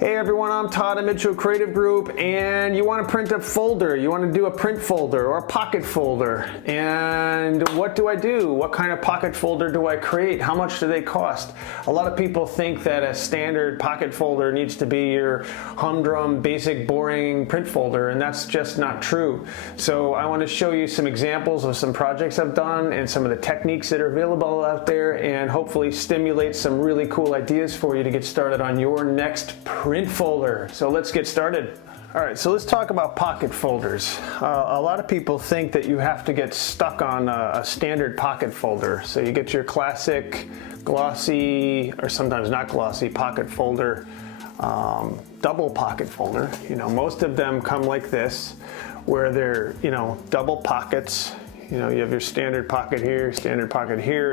Hey everyone, I'm Todd at Mitchell Creative Group, and you want to print a folder. You want to do a print folder or a pocket folder. And what do I do? What kind of pocket folder do I create? How much do they cost? A lot of people think that a standard pocket folder needs to be your humdrum, basic, boring print folder, and that's just not true. So I want to show you some examples of some projects I've done and some of the techniques that are available out there, and hopefully stimulate some really cool ideas for you to get started on your next print folder. So let's get started. All right, so let's talk about pocket folders. A lot of people think that you have to get stuck on a standard pocket folder. So you get your classic glossy, or sometimes not glossy, pocket folder, double pocket folder. You know, most of them come like this, where they're, double pockets. You have your standard pocket here,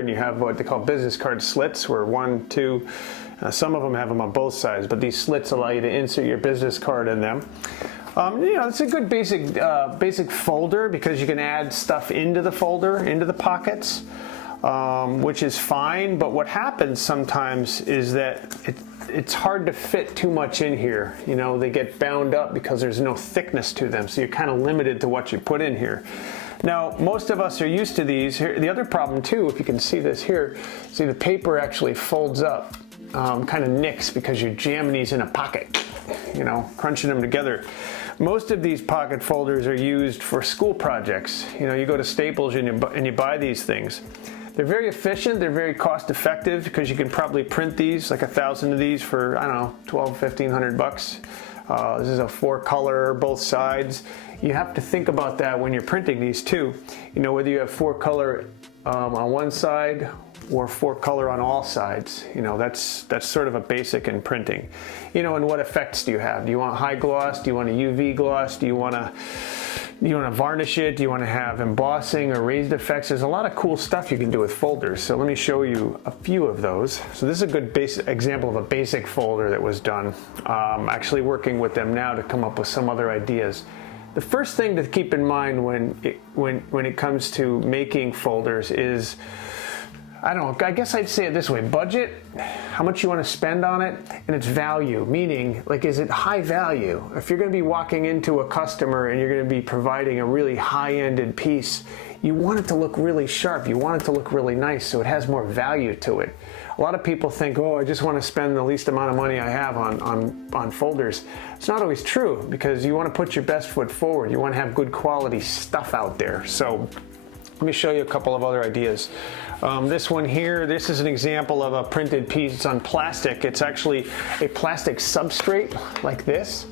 and you have what they call business card slits, where one, two, some of them have them on both sides, but these slits allow you to insert your business card in them. It's a good basic folder because you can add stuff into the folder, into the pockets, which is fine. But what happens sometimes is that it's hard to fit too much in here. They get bound up because there's no thickness to them, so you're kind of limited to what you put in here. Now, most of us are used to these. The other problem too, if you can see this here, see the paper actually folds up, kind of nicks because you're jamming these in a pocket, crunching them together. Most of these pocket folders are used for school projects. You go to Staples and you buy these things. They're very efficient, they're very cost effective because you can probably print these, like 1,000 of these for, $1,200-1,500. This is a 4-color, both sides. You have to think about that when you're printing these too. Whether you have 4-color on one side or 4-color on all sides. That's sort of a basic in printing. And what effects do you have? Do you want high gloss? Do you want a UV gloss? Do you want to varnish it? Do you want to have embossing or raised effects? There's a lot of cool stuff you can do with folders. So let me show you a few of those. So this is a good basic example of a basic folder that was done. Actually working with them now to come up with some other ideas. The first thing to keep in mind when it comes to making folders is, I guess I'd say it this way: budget, how much you want to spend on it, and its value, meaning, is it high value? If you're going to be walking into a customer and you're going to be providing a really high-ended piece, you want it to look really sharp, you want it to look really nice, so it has more value to it. A lot of people think, I just want to spend the least amount of money I have on folders. It's not always true, because you want to put your best foot forward. You want to have good quality stuff out there. So let me show you a couple of other ideas. This one here, this is an example of a printed piece. It's on plastic. It's actually a plastic substrate like this.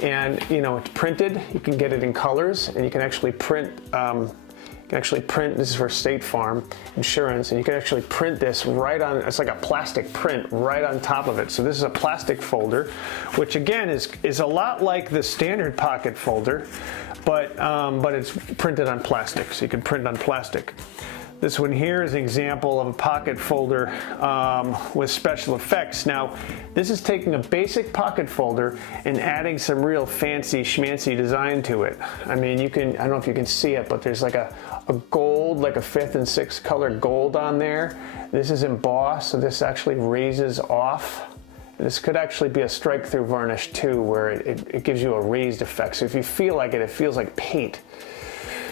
And it's printed. You can get it in colors, and you can actually print. This is for State Farm Insurance, and you can actually print this right on. It's like a plastic print right on top of it. So this is a plastic folder, which again is a lot like the standard pocket folder, but it's printed on plastic. So you can print on plastic. This one here is an example of a pocket folder with special effects. Now, this is taking a basic pocket folder and adding some real fancy schmancy design to it. I mean, I don't know if you can see it, but there's like a gold, like a 5th and 6th color gold on there. This is embossed, so this actually raises off. This could actually be a strike-through varnish too, where it gives you a raised effect. So if you feel like it feels like paint.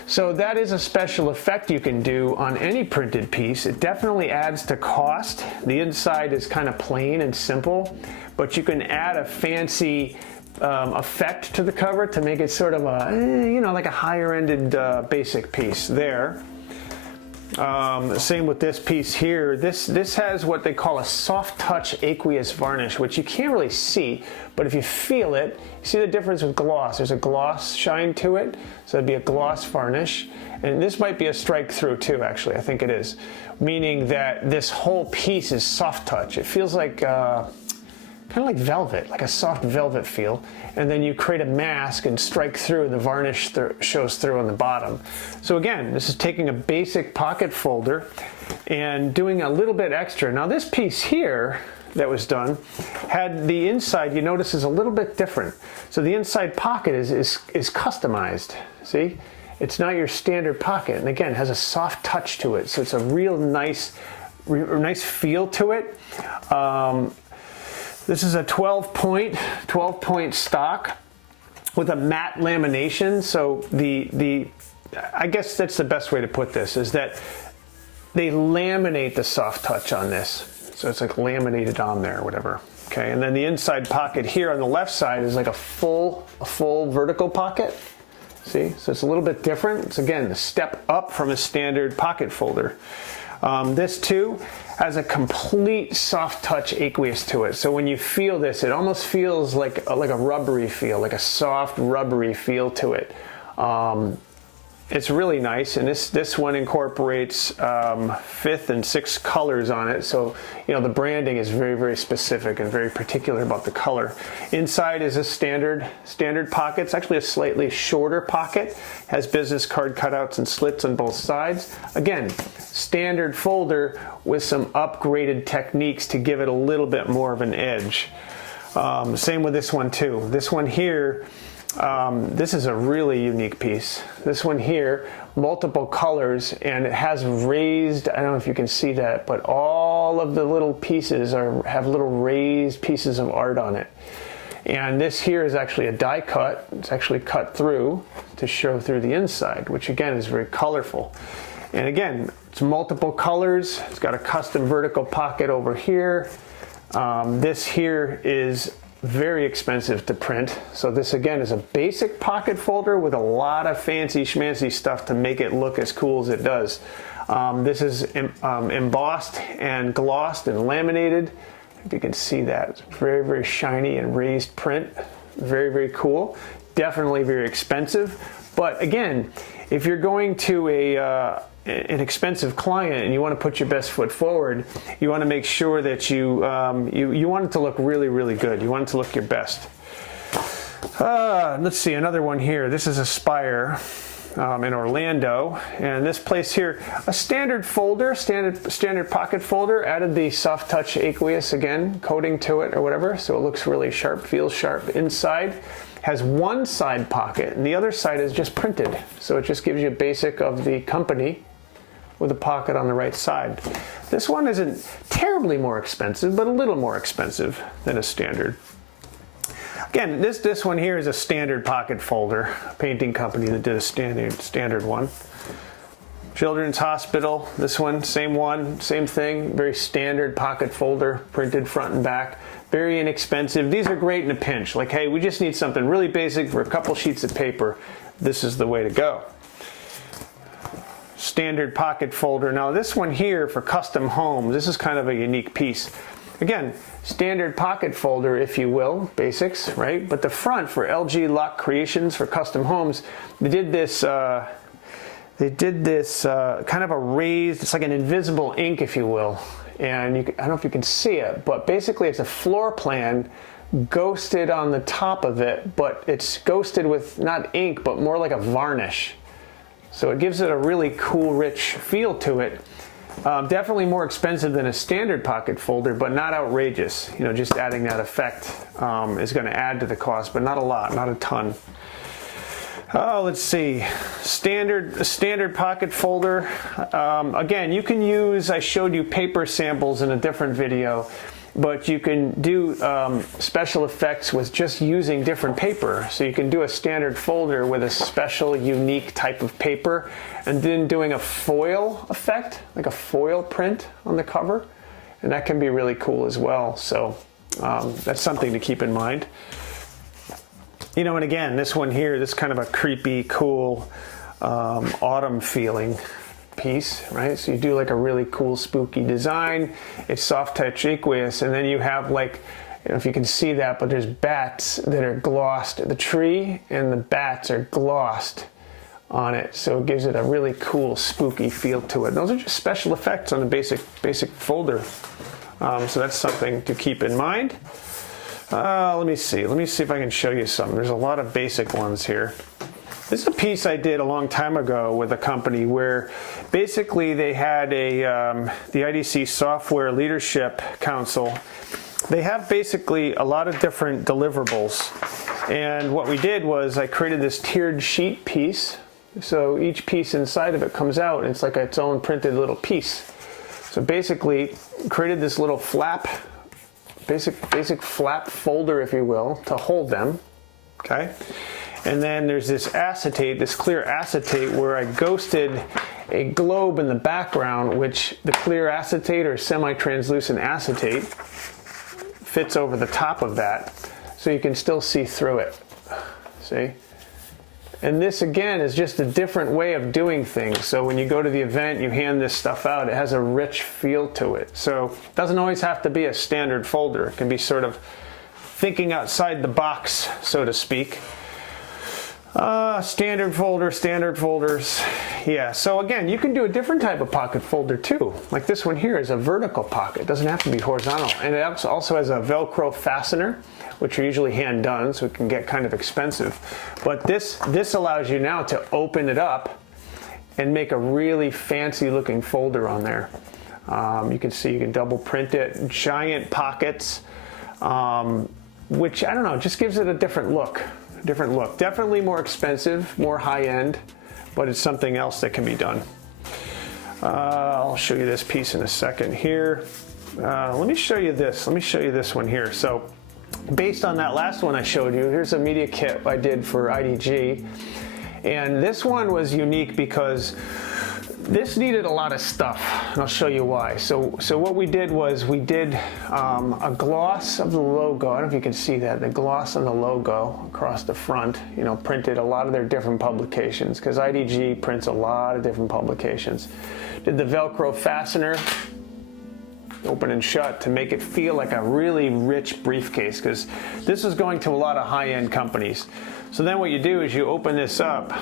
So that is a special effect you can do on any printed piece. It definitely adds to cost. The inside is kind of plain and simple, but you can add a fancy effect to the cover to make it sort of like a higher-ended basic piece there. Same with this piece here. This has what they call a soft touch aqueous varnish, which you can't really see, but if you feel it, you see the difference with gloss. There's a gloss shine to it, so it'd be a gloss varnish. And this might be a strike through too, actually. I think it is, meaning that this whole piece is soft touch. It feels like kind of like velvet, like a soft velvet feel. And then you create a mask and strike through, and the varnish shows through on the bottom. So again, this is taking a basic pocket folder and doing a little bit extra. Now this piece here that was done had the inside, you notice, is a little bit different. So the inside pocket is customized, see? It's not your standard pocket, and again, it has a soft touch to it. So it's a real nice feel to it. This is a 12 point stock with a matte lamination. So I guess that's the best way to put this, is that they laminate the soft touch on this. So it's like laminated on there or whatever. Okay, and then the inside pocket here on the left side is like a full vertical pocket. See, so it's a little bit different. It's again a step up from a standard pocket folder. This too has a complete soft touch aqueous to it. So when you feel this, it almost feels like a rubbery feel, like a soft rubbery feel to it. It's really nice, and this one incorporates 5th and 6th colors on it. So you know the branding is very, very specific and very particular about the color. Inside is a standard pocket. It's actually a slightly shorter pocket. Has business card cutouts and slits on both sides. Again, standard folder with some upgraded techniques to give it a little bit more of an edge. Same with this one too. This one here. This is a really unique piece. This one here, multiple colors, and it has raised, I don't know if you can see that, but all of the little pieces have little raised pieces of art on it. And this here is actually a die cut. It's actually cut through to show through the inside, which again is very colorful. And again, it's multiple colors. It's got a custom vertical pocket over here. This here is very expensive to print. So this again is a basic pocket folder with a lot of fancy schmancy stuff to make it look as cool as it does. This is embossed and glossed and laminated. If you can see that, it's very, very shiny and raised print. Very, very cool. Definitely very expensive. But again, if you're going to an expensive client and you want to put your best foot forward, you want to make sure that you want it to look really, really good. You want it to look your best. Let's see, another one here. This is Aspire in Orlando, and this place here, a standard folder, standard pocket folder. Added the soft touch aqueous again, coating to it or whatever, so it looks really sharp, feels sharp inside. Has one side pocket, and the other side is just printed, so it just gives you a basic of the company with a pocket on the right side. This one isn't terribly more expensive, but a little more expensive than a standard. Again, this one here is a standard pocket folder, a painting company that did a standard one. Children's Hospital, this one, same thing, very standard pocket folder, printed front and back, very inexpensive. These are great in a pinch, like hey, we just need something really basic for a couple sheets of paper. This is the way to go. Standard pocket folder. Now this one here for custom homes, this is kind of a unique piece. Again, standard pocket folder, if you will, basics, right? But the front for LG Lock Creations for custom homes, they did this kind of a raised, it's like an invisible ink, if you will. And I don't know if you can see it, but basically it's a floor plan ghosted on the top of it, but it's ghosted with not ink, but more like a varnish. So it gives it a really cool, rich feel to it. Definitely more expensive than a standard pocket folder, but not outrageous. You know, just adding that effect is going to add to the cost, but not a lot, not a ton. Oh, let's see. Standard pocket folder. Again, you can use, I showed you paper samples in a different video, but you can do special effects with just using different paper. So you can do a standard folder with a special, unique type of paper, and then doing a foil effect, like a foil print on the cover, and that can be really cool as well. So that's something to keep in mind. You know, and again, this one here, this kind of a creepy, cool autumn feeling piece, right? So you do like a really cool spooky design. It's soft touch aqueous, and then you have like, I don't know if you can see that, but there's bats that are glossed. The tree and the bats are glossed on it, so it gives it a really cool spooky feel to it. And those are just special effects on the basic folder. So that's something to keep in mind. Let me see if I can show you some. There's a lot of basic ones here. This is a piece I did a long time ago with a company where basically they had the IDC Software Leadership Council. They have basically a lot of different deliverables. And what we did was I created this tiered sheet piece. So each piece inside of it comes out, and it's like its own printed little piece. So basically created this little flap basic flap folder, if you will, to hold them, okay? And then there's this acetate, this clear acetate, where I ghosted a globe in the background, which the clear acetate or semi-translucent acetate fits over the top of that, so you can still see through it, see? And this, again, is just a different way of doing things. So when you go to the event, you hand this stuff out, it has a rich feel to it. So it doesn't always have to be a standard folder. It can be sort of thinking outside the box, so to speak. Standard folders. Yeah, so again, you can do a different type of pocket folder too. Like this one here is a vertical pocket. It doesn't have to be horizontal. And it also has a Velcro fastener, which are usually hand done, so it can get kind of expensive. But this allows you now to open it up and make a really fancy looking folder on there. You can see you can double print it, giant pockets, which, I don't know, just gives it a different look. Definitely more expensive, more high-end, but it's something else that can be done. I'll show you this piece in a second here. Let me show you this. Let me show you this one here. So based on that last one I showed you, here's a media kit I did for IDG. And this one was unique because this needed a lot of stuff, and I'll show you why. So what we did was we did a gloss of the logo. I don't know if you can see that, the gloss on the logo across the front, you know, printed a lot of their different publications, because IDG prints a lot of different publications. Did the Velcro fastener, open and shut, to make it feel like a really rich briefcase, because this is going to a lot of high-end companies. So then what you do is you open this up,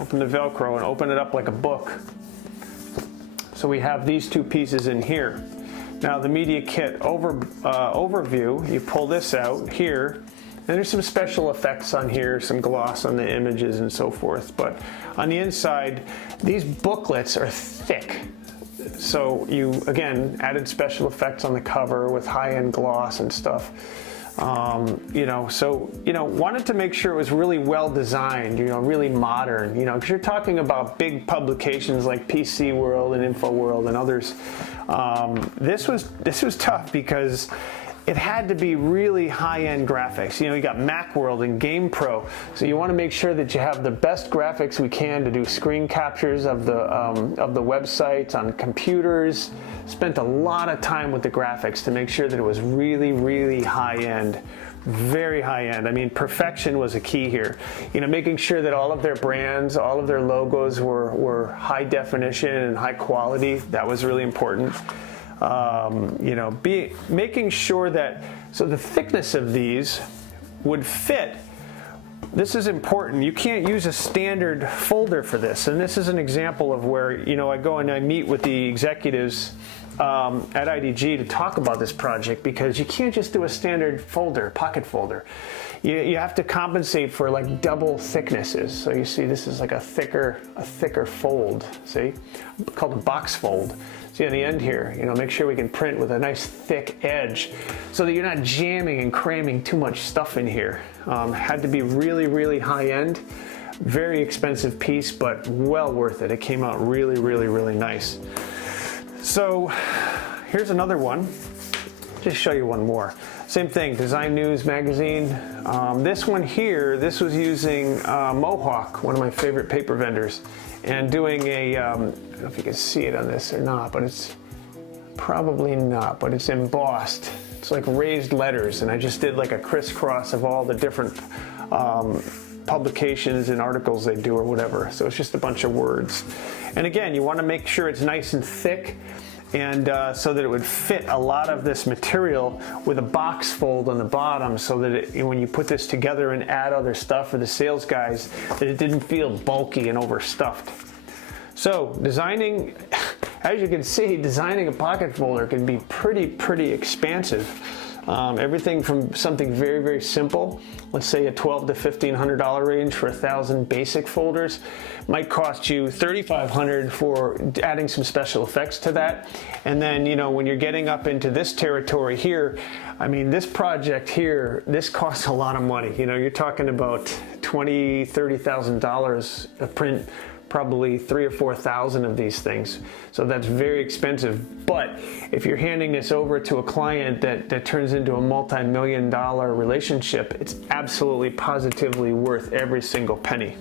open the Velcro and open it up like a book. So we have these two pieces in here. Now the media kit overview, you pull this out here, and there's some special effects on here, some gloss on the images and so forth. But on the inside, these booklets are thick. So you, again, added special effects on the cover with high-end gloss and stuff. Wanted to make sure it was really well designed, really modern, because you're talking about big publications like PC World and InfoWorld and others. This was tough because it had to be really high-end graphics. You got Macworld and GamePro, so you want to make sure that you have the best graphics we can to do screen captures of the websites on computers. Spent a lot of time with the graphics to make sure that it was really, really high-end, very high-end. I mean, perfection was a key here. Making sure that all of their brands, all of their logos were high definition and high quality. That was really important. Making sure that, so the thickness of these would fit. This is important. You can't use a standard folder for this. And this is an example of where, I go and I meet with the executives at IDG to talk about this project, because you can't just do a standard folder, pocket folder. You have to compensate for like double thicknesses. So you see this is like a thicker fold, see? Called a box fold. See on the end here, make sure we can print with a nice thick edge so that you're not jamming and cramming too much stuff in here. Had to be really, really high end. Very expensive piece, but well worth it. It came out really, really, really nice. So here's another one. Just show you one more. Same thing, Design News magazine. This one here, this was using Mohawk, one of my favorite paper vendors, and doing a, I don't know if you can see it on this or not, but it's probably not, but it's embossed. It's like raised letters, and I just did like a crisscross of all the different publications and articles they do or whatever. So it's just a bunch of words. And again, you want to make sure it's nice and thick, and so that it would fit a lot of this material with a box fold on the bottom, so that when you put this together and add other stuff for the sales guys, that it didn't feel bulky and overstuffed. So designing, as you can see, designing a pocket folder can be pretty expansive. Everything from something very, very simple, let's say a $1,200 to $1,500 range for 1,000 basic folders, might cost you $3,500 for adding some special effects to that. And then, when you're getting up into this territory here, I mean, this project here, this costs a lot of money. You're talking about $20,000, $30,000 a print probably 3,000 or 4,000 of these things. So that's very expensive. But if you're handing this over to a client that turns into a multi-million-dollar relationship, it's absolutely positively worth every single penny.